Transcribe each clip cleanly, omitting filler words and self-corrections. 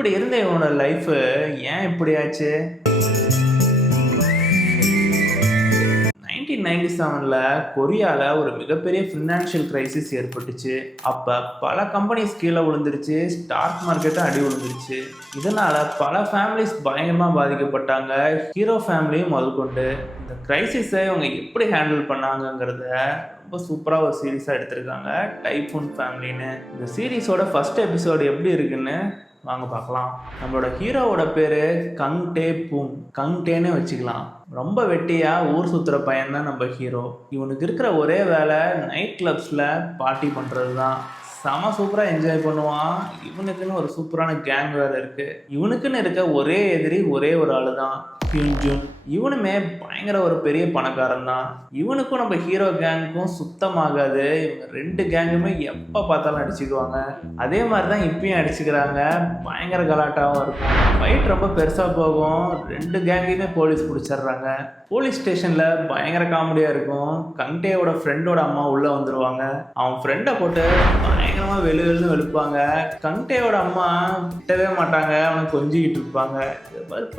இப்படி இருந்த இவனோட லைஃபு ஏன் இப்படி ஆச்சு? 1997ல கொரியால ஒரு மிகப்பெரிய ஃபினான்ஷியல் கிரைசிஸ் ஏற்பட்டுச்சு. அப்ப பல கம்பெனிஸ் கீழ விழுந்துருச்சு. ஸ்டாக் மார்க்கெட்டும் அடி விழுந்துருச்சு. இதனால பல ஃபேமிலிஸ் பயங்கரமா பாதிக்கப்பட்டாங்க. ஹீரோ ஃபேமிலியும் முதற்கொண்டு. இந்த கிரைசிஸ இவங்க எப்படி ஹேண்டில் பண்ணாங்கங்கிறத ரொம்ப சூப்பரா ஒரு சீரிஸா எடுத்திருக்காங்க. டைஃபூன் ஃபேமிலின்னு. இந்த சீரிஸோட ஃபர்ஸ்ட் எபிசோடு எப்படி இருக்குன்னு வாங்க பார்க்கலாம். நம்மளோட ஹீரோவோட பேரு கங் டே பூங். கங் டேன்னு வச்சுக்கலாம். ரொம்ப வெட்டியா ஊர் சுத்துற பையன் தான் நம்ம ஹீரோ. இவனுக்கு இருக்கிற ஒரே வேலை நைட் கிளப்ஸ்ல பார்ட்டி பண்றது தான். செம சூப்பரா என்ஜாய் பண்ணுவான். இவனுக்குன்னு ஒரு சூப்பரான கேங் வேற இருக்கு. இவனுக்குன்னு இருக்க ஒரே எதிரி ஒரே ஒரு ஆளு தான், ஹியூன்ஜுன். இவனுமே பயங்கர ஒரு பெரிய பணக்காரன் தான். இவனுக்கும் நம்ம ஹீரோ கேங்குக்கும் சுத்தமாகாது. இவங்க ரெண்டு கேங்குமே எப்போ பார்த்தாலும் அடிச்சுக்குவாங்க. அதே மாதிரி தான் இப்பயும் அடிச்சுக்கிறாங்க. பயங்கர கலாட்டாவும் இருக்கும். ஃபைட் ரொம்ப பெருசாக போகும். ரெண்டு கேங்கையுமே போலீஸ் பிடிச்சிடுறாங்க. போலீஸ் ஸ்டேஷனில் பயங்கர காமெடியாக இருக்கும். கங்டேயோட ஃப்ரெண்டோட அம்மா உள்ளே வந்துடுவாங்க. அவன் ஃப்ரெண்டை போட்டு பயங்கரமாக வெளுன்னு வெளுப்பாங்க. கங்டேயோட அம்மா விட்டவே மாட்டாங்க. அவனை கொஞ்சிக்கிட்டு இருப்பாங்க.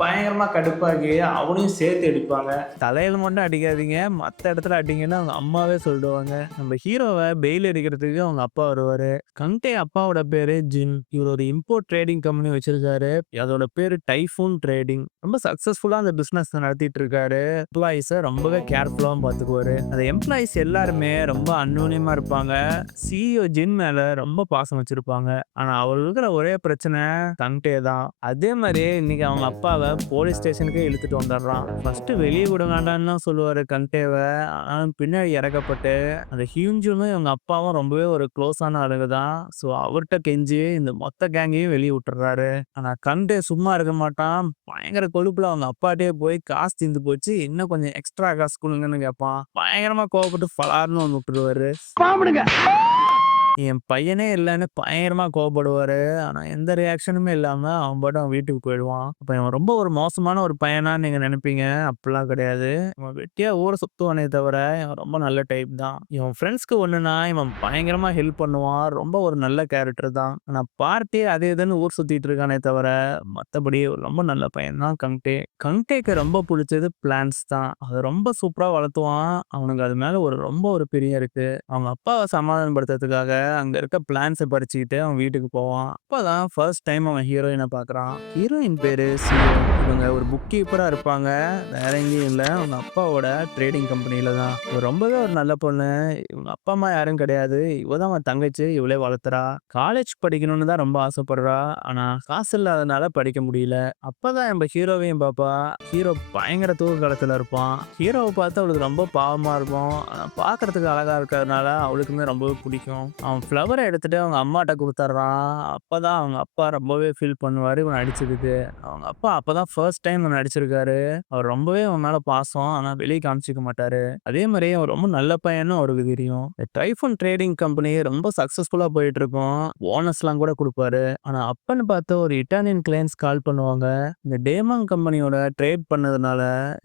பயங்கரமாக கடுப்பாகி அவனையும் சேர்த்து அடிப்பாங்க. தலையில் மட்டும் அடிக்காதீங்க, மற்ற இடத்துல அடிங்கன்னு அவங்க அம்மாவே சொல்லிடுவாங்க. நம்ம ஹீரோவை பெயில் அடிக்கிறதுக்கு அவங்க அப்பா வருவார். கங்டே அப்பாவோட பேர் ஜின். இவர் ஒரு இம்போர்ட் ட்ரேடிங் கம்பெனி வச்சிருக்காரு. அதோட பேர் டைஃபூன் ட்ரேடிங். ரொம்ப சக்ஸஸ்ஃபுல்லாக அந்த பிஸ்னஸ் நடத்திட்டு இருக்காரு. எம்ப்ளாயிஸை ரொம்பவே கேர்ஃபுல்லாகவும் பார்த்துக்குவாரு. அந்த எம்ப்ளாயிஸ் எல்லாருமே ரொம்ப அந்யோன்யமாக இருப்பாங்க. சிஇஓ ஜின் மேலே ரொம்ப பாசம் வச்சிருப்பாங்க. ஆனால் அவர் இருக்கிற ஒரே பிரச்சனை கங்டே தான். அதே மாதிரி இன்னைக்கு அவங்க அப்பாவை போலீஸ் ஸ்டேஷனுக்கே இழுத்துட்டு வந்துடுறான். ஃபர்ஸ்ட் வெளியே விட வேண்டாம்னு தான் சொல்லுவாரு கங்டேவை. ஆனால் பின்னாடி இறக்கப்பட்டு அந்த ஹியூன்ஜுனும் இவங்க அப்பாவும் ரொம்பவே ஒரு க்ளோஸான ஆளுங்க தான். ஸோ அவர்கிட்ட கெஞ்சி இந்த மொத்த கேங்கையும் வெளியே விட்டுறாரு. ஆனால் கங்டே சும்மா இருக்க மாட்டான். பயங்கர கொழுப்புல அவங்க அப்பாட்டே போய் காசு தீர்ந்து போச்சு, இன்னும் கொஞ்சம் எக்ஸ்ட்ரா காசு கொடுங்கன்னு கேட்பான். பயங்கரமா கோவப்பட்டு பலாருன்னு ஒன்று விட்டுருவாரு. என் பையனே இல்லைன்னு பயங்கரமா கோவப்படுவாரு. ஆனா எந்த ரியாக்ஷனுமே இல்லாம அவன் பாட்டு அவன் வீட்டுக்கு போயிடுவான். அப்ப இவன் ரொம்ப ஒரு மோசமான ஒரு பையனான்னு நீங்க நினைப்பீங்க. அப்படிலாம் கிடையாது. இவன் வெட்டியா ஊரை சுத்துவானே தவிர இவன் ரொம்ப நல்ல டைப் தான். இவன் ஃப்ரெண்ட்ஸ்க்கு ஒண்ணுனா இவன் பயங்கரமா ஹெல்ப் பண்ணுவான். ரொம்ப ஒரு நல்ல கேரக்டர் தான். ஆனா பார்ட்டி அது இதுன்னு ஊர் சுத்திட்டு இருக்கானே தவிர மத்தபடி ரொம்ப நல்ல பையன் தான் கங்டே. கங்டேக்கு ரொம்ப பிடிச்சது பிளான்ஸ் தான். அதை ரொம்ப சூப்பரா வளர்த்துவான். அவனுக்கு அது மேல ரொம்ப ஒரு பிரியம் இருக்கு. அவங்க அப்பாவை சமாதானப்படுத்துறதுக்காக அங்க இருக்க பிளான்ஸை படிச்சுக்கிட்டு அவன் வீட்டுக்கு போவான். அப்பதான் ஃபர்ஸ்ட் டைம் அவன் ஹீரோயினை பார்க்கறான். ஹீரோயின் பேரு சியோ. இவங்க ஒரு புக் கீப்பரா இருப்பாங்க. வேற எங்கேயும் இல்லை, அவங்க அப்பாவோட ட்ரேடிங் கம்பெனில தான். இவ ரொம்பவே ஒரு நல்ல பொண்ணு. இவங்க அப்பா அம்மா யாரும் கிடையாது. இவ தான் அவன் தங்கச்சி. இவளே வளர்த்துறா. காலேஜ் படிக்கணும்னு தான் ரொம்ப ஆசைப்படுறா. ஆனா காசு இல்லாதனால படிக்க முடியல. அப்பதான் நம்ம ஹீரோவையும் பாப்பா. ஹீரோ பயங்கர தூக்க காலத்துல இருப்பான். ஹீரோவை பார்த்து அவளுக்கு ரொம்ப பாவமா இருக்கும். ஆனா பார்க்கறதுக்கு அழகா இருக்கிறதுனால அவளுக்குமே ரொம்பவே பிடிக்கும். அவன் ஃப்ளவரை எடுத்துட்டு அவங்க அம்மாட்ட கொடுத்துட்றான். அப்பதான் அவங்க அப்பா ரொம்பவே ஃபீல் பண்ணுவாரு இவன் அடிச்சதுக்கு. அவங்க அப்பா அப்பதான் ஃபர்ஸ்ட் டைம் இவன் அடிச்சிருக்காரு. அவர் ரொம்பவே அவன் மேல பாசம். ஆனா வெளியே காமிச்சிக்க மாட்டாரு. அதே மாதிரி அவன் ரொம்ப நல்ல பையன்னு அவருக்கு தெரியும். டைஃபூன் ட்ரேடிங் கம்பெனி ரொம்ப சக்சஸ்ஃபுல்லா போயிட்டு இருக்கும். போனஸ்லாம் கூட கொடுப்பாரு. ஆனா அப்பன்னு பார்த்து ஒரு இட்டாலியன் கிளைண்ட்ஸ் கால் பண்ணுவாங்க. இந்த டேமாங் கம்பெனியோட ட்ரேட் பண்ணதுனால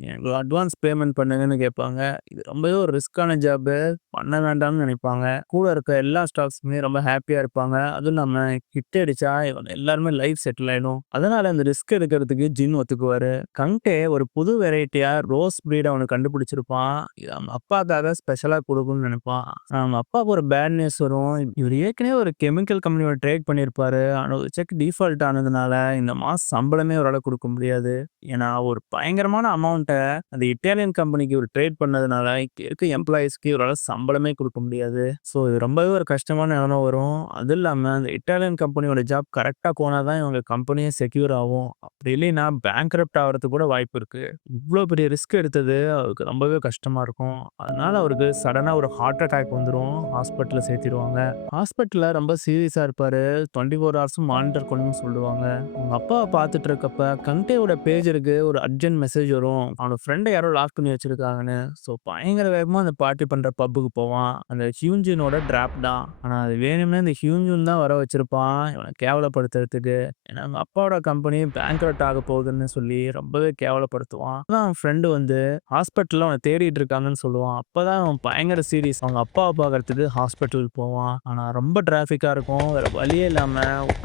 எனக்கு அட்வான்ஸ் பேமெண்ட் பண்ணுங்கன்னு கேட்பாங்க. இது ரொம்பவே ஒரு ரிஸ்கான ஜாப், பண்ண வேண்டாம்னு நினைப்பாங்க. கூட இருக்க எல்லா ஸ்டாக்ஸுமே ரொம்ப ஹாப்பியா இருப்பாங்க. அதுவும் இல்லாம ஹிட் அடிச்சா இவங்க எல்லாருமே லைஃப் செட்டில் ஆயிடும். அதனால இந்த ரிஸ்க் எடுக்கிறதுக்கு ஜின் ஒத்துக்குவாரு. கங்டே ஒரு புது வெரைட்டியா ரோஸ் பிரீட் அவனுக்கு கண்டுபிடிச்சிருப்பான். இது அவங்க அப்பாக்காக ஸ்பெஷலா கொடுக்கணும்னு நினைப்பான். அவங்க அப்பாவுக்கு ஒரு பேட் நியூஸ் வரும். இவர் ஏற்கனவே ஒரு கெமிக்கல் கம்பெனியோட ட்ரேட் பண்ணியிருப்பாரு. ஆனால் ஒரு செக் டிஃபால்ட் ஆனதுனால இந்த மாசம் சம்பளமே அவரால் கொடுக்க முடியாது. ஏன்னா ஒரு பயங்கரமான அமௌண்ட்டை அந்த இட்டாலியன் கம்பெனிக்கு ஒரு ட்ரேட் பண்ணதுனால இங்க இருக்க எம்ப்ளாயிஸ்க்கு இவரால் சம்பளமே கொடுக்க முடியாது. ஸோ இது ரொம்பவே ஒரு கஷ்டமான நிலைமை வரும். அதுவும் இல்லாமல் அந்த இட்டாலியன் கம்பெனியோட ஜாப் கரெக்டாக போனால் தான் இவங்க கம்பெனியே செக்யூர் ஆகும். அப்படி இல்லைன்னா பேங்க்ரப்ட் ஆகிறதுக்கு கூட வாய்ப்பு இருக்கு. இவ்வளோ பெரிய ரிஸ்க் எடுத்தது அவருக்கு ரொம்பவே கஷ்டமா இருக்கும். அதனால அவருக்கு சடனாக ஒரு ஹார்ட் அட்டாக் வந்துடும். ஹாஸ்பிட்டலில் சேர்த்திடுவாங்க. ஹாஸ்பிட்டலில் ரொம்ப சீரியஸாக இருப்பார். 24 ஹவர்ஸும் மானிட்டர் பண்ணணும்னு சொல்லுவாங்க. அவங்க அப்பாவை பார்த்துட்டு இருக்கப்ப கங்டேவோட பேஜருக்கு ஒரு அர்ஜென்ட் மெசேஜ் வரும். அவனோட ஃப்ரெண்டை யாரோ லாக் பண்ணி வச்சிருக்காங்கன்னு. ஸோ பயங்கர வேகமாக அந்த பார்ட்டி பண்ணுற பப்புக்கு போவான். அந்த ஹியூன்ஜினோட டிராப் தான். ஆனா அது வேணும்னே இந்த ஹியூஜூன் தான் வர வச்சிருப்பான், இவன கேவலப்படுத்துறதுக்கு. ஏன்னா, அவங்க அப்பாவோட கம்பெனி பேங்க்ரப்ட் ஆக போகுதுன்னு சொல்லி ரொம்பவே கேவலப்படுத்துவான். அப்பதான் அவன் ஃப்ரெண்டு வந்து ஹாஸ்பிட்டல்ல அவன தேடிட்டு இருக்காங்கன்னு சொல்லுவான். அப்பதான் அவன் பயங்கர சீரியஸ். அவங்க அப்பாவ பார்க்கறதுக்கு ஹாஸ்பிட்டல் போவான். ஆனா ரொம்ப டிராஃபிக்கா இருக்கும். வேற வழியே இல்லாம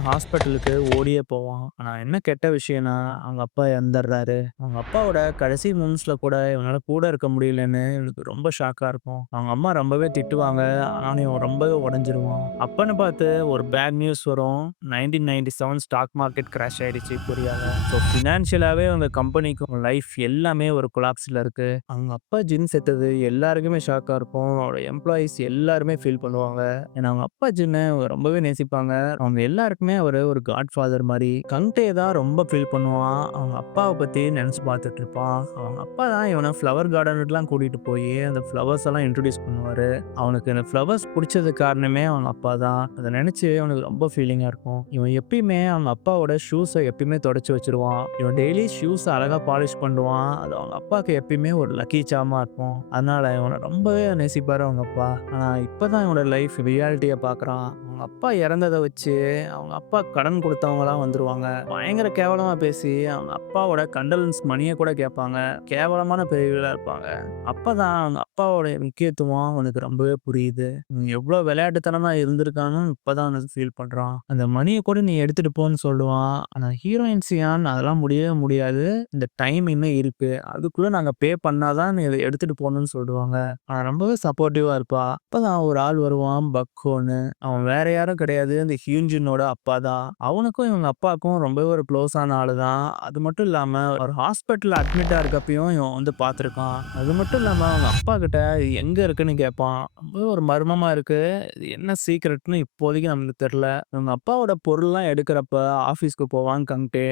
ஹாஸ்பிட்டலுக்கு ஓடியே போவான். ஆனா என்ன கெட்ட விஷயம்னா, அவங்க அப்பா இறந்துடுறாரு. அவங்க அப்பாவோட கடைசி மூமெண்ட்ஸ்ல கூட இவனால கூட இருக்க முடியலன்னு இவனுக்கு ரொம்ப ஷாக்கா இருக்கும். அவங்க அம்மா ரொம்பவே திட்டுவாங்க. ஆனாலும் இவன் ரொம்பவே உடைஞ்சிருவான். அப்பன்னு பார்த்து ஒரு பேட் நியூஸ் வரும். 1997 ஸ்டாக் மார்க்கெட் கிராஷ் ஆயிடுச்சு கொரியால. ஸோ ஃபினான்ஷியலாவே அவங்க கம்பெனிக்கும் லைஃப் எல்லாமே ஒரு கொலாப்ஸ்ல இருக்கு. அவங்க அப்பா ஜின் செத்தது எல்லாருக்குமே ஷாக்கா இருக்கும். அவரோட எம்ப்ளாயீஸ் எல்லாருமே ஃபீல் பண்ணுவாங்க. ஏன்னா அவங்க அப்பா ஜின்ன ரொம்பவே நேசிப்பாங்க. அவங்க எல்லாருக்குமே அவரு ஒரு காட்ஃபாதர் மாரி. கங்டே தான் ரொம்ப ஃபீல் பண்ணுவான். அவங்க அப்பாவ பத்தி நெனச்சு பார்த்துட்டு இருப்பான். அவங்க அப்பா தான் இவன ஃப்ளவர் கார்டனுக்குலாம் கூட்டிட்டு போயி அந்த ஃப்ளவர்ஸ் எல்லாம் இன்ட்ரோடியூஸ் பண்ணுவாரு. அவனுக்கு இந்த ஃப்ளவர்ஸ் புடிச்சதுக்கு காரணமே அவங்க அப்பா தான். அத நெனச்சு அவனுக்கு ரொம்ப ஃபீலிங்கா இருக்கும். இவன் எப்பயுமே அவங்க அப்பாவோட ஷூஸ எப்பயுமே தொடச்சு வச்சுருவான். இவன் டெய்லி ஷூஸ அழகா பாலிஷ் பண்ணுவான். அது அவங்க அப்பாவுக்கு எப்பயுமே ஒரு லக்கி சார்மா இருக்கும். அதனால இவன ரொம்பவே நேசிப்பாரு அவங்க அப்பா. ஆனா இப்பதான் இவனோட லைஃப் ரியாலிட்டிய பார்க்குறான். அவங்க அப்பா இறந்தத வச்சு அவங்க அப்பா கடன் குடுத்தவங்கலாம் வந்துருவாங்க. பயங்கர கேவலமா பேசி அவங்க அப்பாவோட கண்டலன்ஸ் மணிய கூட கேட்பாங்க. கேவலமான பிறவிகளா இருப்பாங்க. அப்பதான் அவங்க அப்பாவோட முக்கியத்துவம் அவனுக்கு ரொம்பவே புரியுது. எவ்ளோ விளையாட்டுத்தனமா இருந்திருக்கான்னு இப்பதான் அவனுக்கு ஃபீல் பண்றான். அந்த மணிய கூட நீ எடுத்துட்டு போன்னு சொல்லுவான். ஆனா ஹீரோயின் சியான் அதெல்லாம் முடியவே முடியாது. இந்த டைம் இன்னும் இருக்கு. அதுக்குள்ள நாங்க பே பண்ணா தான் நீ இத எடுத்துட்டு போணும்னு சொல்லுவாங்க. ரொம்பவே சப்போர்ட்டிவா இருப்பா. அப்பதான் ஒரு ஆள் வருவான் பக்கோன்னு. அவன் வேற யாரும் கிடையாது. இந்த ஹியூஜினோட அப்பா தான். அவனுக்கும் இவங்க அப்பாவுக்கும் ரொம்பவே ஒரு க்ளோஸான ஆளு தான். அது மட்டும் இல்லாம ஒரு ஹாஸ்பிட்டல்ல அட்மிட்டா இருக்கப்பயும் இவன் வந்து பார்த்துருக்கான். அது மட்டும் இல்லாம அவங்க அப்பா கிட்ட இது எங்க இருக்குன்னு கேட்பான். ரொம்பவே ஒரு மர்மமா இருக்கு. இது என்ன சீக்ரெட்ன்னு இப்போதைக்கு நமக்கு தெரியல. இவங்க அப்பாவோட பொருள்லாம் எடுக்கிறப்ப ஆஃபீஸ்க்கு போவான் கங்டே.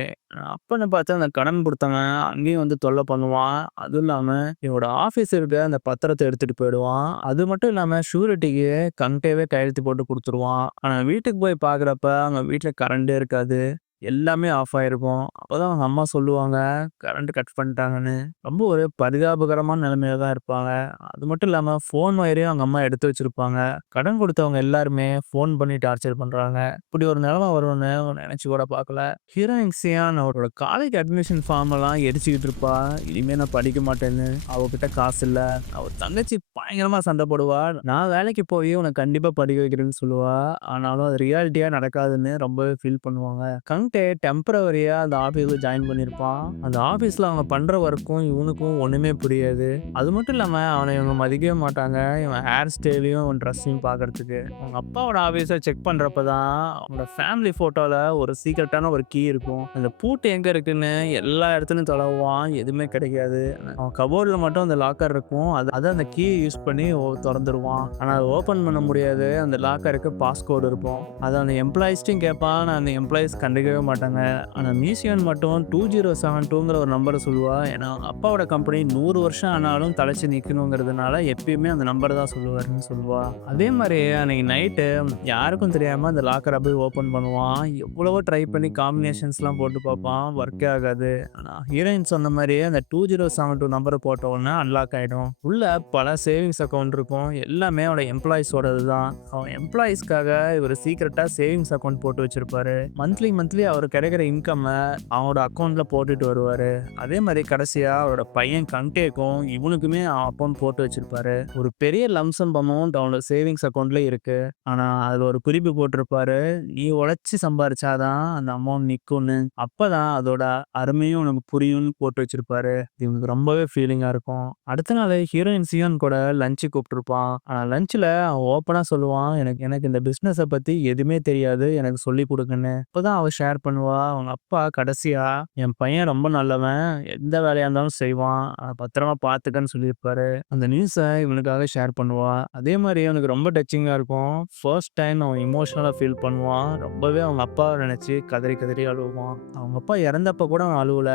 அப்பன்னு பார்த்து அந்த கடன் குடுத்தவன் அங்கேயும் வந்து தொல்ல பண்ணுவான். அதுவும் இல்லாம இவனோட ஆஃபீஸ் இருக்க அந்த பத்திரத்த எடுத்துட்டு போயிடுவான். அது மட்டும் இல்லாம ஷூரிட்டிக்கு கங்டேவே கையெழுத்து போட்டு குடுத்துருவான். ஆனா வீட்டுக்கு போய் பார்க்குறப்ப அவங்க வீட்ல கரண்டே இருக்காது. எல்லாமே ஆஃப் ஆயிருக்கும். அப்பதான் அவங்க அம்மா சொல்லுவாங்க, கரண்ட் கட் பண்ணிட்டாங்கன்னு. ரொம்ப ஒரு பரிதாபகரமான நிலைமையில தான் இருப்பாங்க. அது மட்டும் இல்லாம ஃபோன் வயரையும் அவங்க அம்மா எடுத்து வச்சிருப்பாங்க. கடன் குடுத்தவங்க எல்லாருமே ஃபோன் பண்ணி டார்ச்சர் பண்றாங்க. இப்படி ஒரு நிலைமை வரும்னு நினைச்சு கூட பார்க்கல. ஹீரோயின் சியான் அவரோட காலேஜ் அட்மிஷன் ஃபார்ம் எல்லாம் எரிச்சுக்கிட்டு இருப்பா. இனிமே நான் படிக்க மாட்டேன்னு. அவகிட்ட காசு இல்ல. அவ தங்கச்சி பயங்கரமா சண்டை போடுவா. நான் வேலைக்கு போய் உன்னை கண்டிப்பா படிக்க வைக்கிறேன்னு சொல்லுவா. ஆனாலும் அது ரியாலிட்டியா நடக்காதுன்னு ரொம்பவே ஃபீல் பண்ணுவாங்க. கங்டே டெம்பரவரியா அந்த ஆஃபீஸ்ல ஜாயின் பண்ணியிருப்பான். அந்த ஆஃபீஸ்ல அவங்க பண்ற ஒர்க்கும் இவனுக்கும் ஒண்ணுமே புரியாது. அது மட்டும் இல்லாம அவனை இவங்க மதிக்கவே மாட்டாங்க. இவன் ஹேர் ஸ்டைலையும் இவன் ட்ரெஸ்ஸையும் பார்க்கறதுக்கு. அவங்க அப்பாவோட ஆஃபீஸ செக் பண்றப்ப தான் அவனோட ஃபேமிலி ஃபோட்டோல ஒரு சீக்ரெட்டான ஒரு கீ இருக்கும். அந்த பூட்டு எங்க இருக்குன்னு எல்லா இடத்துலயும் தொலைவான். எதுவுமே கிடைக்காது. அவன் கபோர்ட்ல மட்டும் அந்த லாக்கர் இருக்கும். அத அந்த கீய யூஸ் பண்ணி தொறந்துருவான். ஆனா அத ஓப்பன் பண்ண முடியாது. அந்த லாக்கருக்கு பாஸ்கோடு இருக்கும். அத அந்த எம்ப்ளாயீஸ்ட்டயும் கேட்பான். ஆனா அந்த எம்ப்ளாயீஸ் கண்டுக்கவே மாட்டாங்க. ஆனா மியூசியம் மட்டும் 2072ங்கிற ஒரு நம்பர சொல்லுவா. ஏன்னா அவங்க அப்பாவோட கம்பெனி 100 வருஷம் ஆனாலும் தலைச்சு நிக்கணுங்கிறதுனால எப்பயுமே அந்த நம்பர தான் சொல்லுவாருன்னு சொல்லுவா. அதே மாரி அன்னைக்கு நைட்டு யாருக்கும் தெரியாம அந்த லாக்கர போய் ஓப்பன் பண்ணுவான். எவ்வளவோ ட்ரை பண்ணி காம்பினேஷன்ஸ்லாம் போட்டு பார்ப்பான். ஒர்க்கே ஆகாது. ஆனா ஹீரோயின் சொன்ன மாரியே அந்த 2072 நம்பர போட்ட உடனே அன்லாக் ஆயிடும். உள்ள பல சேவிங்ஸ் அக்கவுண்ட் இருக்கும். எல்லாமே அவனோட எம்ப்ளாயீஸோடது தான். அவன் எம்ப்ளாயீஸ்க்காக இவரு சீக்ரெட்டா சேவிங்ஸ் அக்கவுண்ட் போட்டு வச்சிருப்பாரு. மந்த்லி அவருக்கு கிடைக்கிற இன்கம்ம அவனோட அக்கவுண்ட்ல போட்டுட்டு வருவாரு. அதே மாரி கடைசியா அவரோட பையன் கங்டேக்கும் இவனுக்குமே அக்கவுண்ட் போட்டு வச்சிருப்பாரு. ஒரு பெரிய லம்சம் அமௌண்ட் அவனோட சேவிங்ஸ் அக்கவுண்ட்ல இருக்கு. ஆனா அதுல ஒரு குறிப்பு போட்டிருப்பாரு. நீ உழைச்சு சம்பாரிச்சாதான் அந்த அமௌண்ட் நிக்கும்னு. அப்பதான் அதோட அருமையும் உனக்கு புரியும்னு போட்டு வச்சிருப்பாரு. இது இவனுக்கு ரொம்பவே ஃபீலிங்கா இருக்கும். அடுத்த நாள் ஹீரோயின் சியான் கூட லஞ்சுக்கு கூப்பிட்டுருப்பான். ஆனா லஞ்ச்ல அவன் ஓப்பனா சொல்லுவான். எனக்கு எனக்கு இந்த பிசினஸ பத்தி எதுவுமே தெரியாது. எனக்கு சொல்லிக் குடுங்கன்னு. அப்பதான் அவ ஷேர் பண்ணுவா. அவங்க அப்பா கடைசியா என் பையன் ரொம்ப நல்லவன். எந்த வேலையா இருந்தாலும் செய்வான். பத்திரமா பார்த்துக்கன்னு சொல்லியிருப்பாரு. அந்த நியூஸ இவனுக்காக ஷேர் பண்ணுவா. அதே மாரி அவனுக்கு ரொம்ப டச்சிங்கா இருக்கும். ஃபர்ஸ்ட் டைம் அவன் எமோஷனலா ஃபீல் பண்ணுவான். ரொம்பவே அவங்க அப்பாவ நினைச்சு கதறி கதறி அழுவான். அவங்க அப்பா இறந்தப்ப கூட அவன் அழுவல.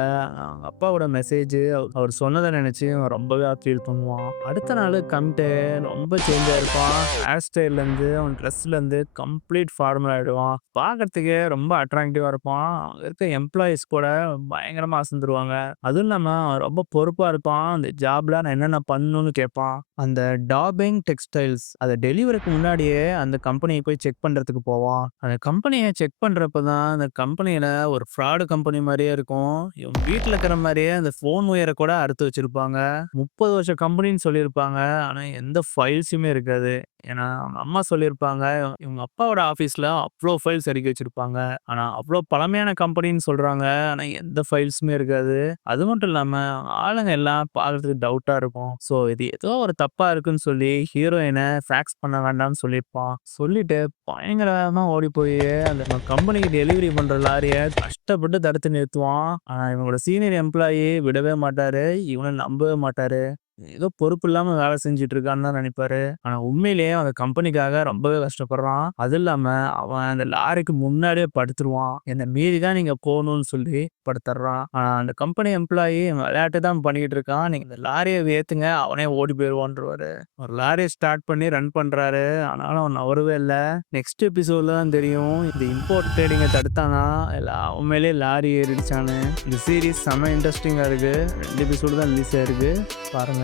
அவங்க அப்பாவோட மெசேஜ் அவர் சொன்னத நினைச்சு அவன் ரொம்பவே ஃபீல் பண்ணுவான். அடுத்த நாள் கம்ட்டு ரொம்ப சேஞ்ச் ஆயிருப்பான். ஹேர் ஸ்டைல்லேருந்து, அவன் ட்ரெஸ்லேருந்து கம்ப்ளீட் ஃபார்மல் ஆயிடுவான். பார்க்கறதுக்கே ரொம்ப அட்ராக்டிவா இருப்பான். அங்க இருக்க எம்ப்ளாயீஸ் கூட பயங்கரமா அசந்துருவாங்க. அதுவும் இல்லாம அவன் ரொம்ப பொறுப்பா இருப்பான். அந்த ஜாப்ல நான் என்னென்ன பண்ணணும்னு கேட்பான். அந்த டாபிங் டெக்ஸ்டைல்ஸ் அத டெலிவரிக்கு முன்னாடியே அந்த கம்பெனிய போய் செக் பண்றதுக்கு போவான். அந்த கம்பெனிய செக் பண்றப்ப தான் அந்த கம்பெனியில ஒரு ஃப்ராடு கம்பெனி மாரியே இருக்கும். இவன் வீட்ல இருக்கிற மாரியே அந்த ஃபோன் ஒயர கூட அறுத்து வச்சிருப்பாங்க. 30 வருஷ கம்பெனின்னு சொல்லியிருப்பாங்க. ஆனா எந்த ஃபைல்ஸுமே இருக்காது. ஏன்னா அவங்க அம்மா சொல்லியிருப்பாங்க, இவங்க அப்பாவோட ஆஃபீஸ்ல அவ்ளோ ஃபைல்ஸ் அடுக்கி வச்சிருப்பாங்க. ஆனா அவ்ளோ பழமையான கம்பெனின்னு சொல்றாங்க. ஆனா எந்த ஃபைல்ஸுமே இருக்காது. அது மட்டும் இல்லாம ஆளுங்க எல்லாம் பார்க்கறதுக்கு டவுட்டா இருக்கும். ஸோ இது ஏதோ ஒரு தப்பா இருக்குன்னு சொல்லி ஹீரோயின ஃபேக்ஸ் பண்ண வேண்டாம்னு சொல்லியிருப்பான். சொல்லிட்டு பயங்கரமா ஓடி போய் அந்த கம்பெனிக்கு டெலிவரி பண்ற லாரிய கஷ்டப்பட்டு தடுத்து நிறுத்துவான். ஆனா இவங்களோட சீனியர் எம்ப்ளாயி விடவே மாட்டாரு. இவன நம்பவே மாட்டாரு. ஏதோ பொறுப்பு இல்லாம வேலை செஞ்சுட்டு இருக்கான்னு தான் நினைப்பாரு. ஆனா உண்மையிலேயே அந்த கம்பெனிக்காக ரொம்பவே கஷ்டப்படுறான். அது இல்லாம அவன் அந்த லாரிக்கு முன்னாடியே படுத்துருவான். என்ன மீறி தான் நீங்க போகணும்னு சொல்லி படுத்துடுறான். ஆனா அந்த கம்பெனி எம்ப்ளாயி விளையாட்டு தான் பண்ணிட்டு இருக்கான். நீங்க இந்த லாரிய ஏத்துங்க அவனே ஓடி போயிருவான்ருவாரு. ஒரு லாரிய ஸ்டார்ட் பண்ணி ரன் பண்றாரு. ஆனாலும் அவன் நவரவே இல்ல. நெக்ஸ்ட் எபிசோட்ல தான் தெரியும் இந்த இம்போர்ட் ட்ரேடிங்க தடுத்தானா இல்ல உண்மையிலேயே லாரி ஏறிடுச்சான்னு. இந்த சீரிஸ் செம இன்ட்ரெஸ்டிங்கா இருக்கு. 2 எபிசோடு தான் ரிலீஸ் ஆயிருக்கு. பாருங்க.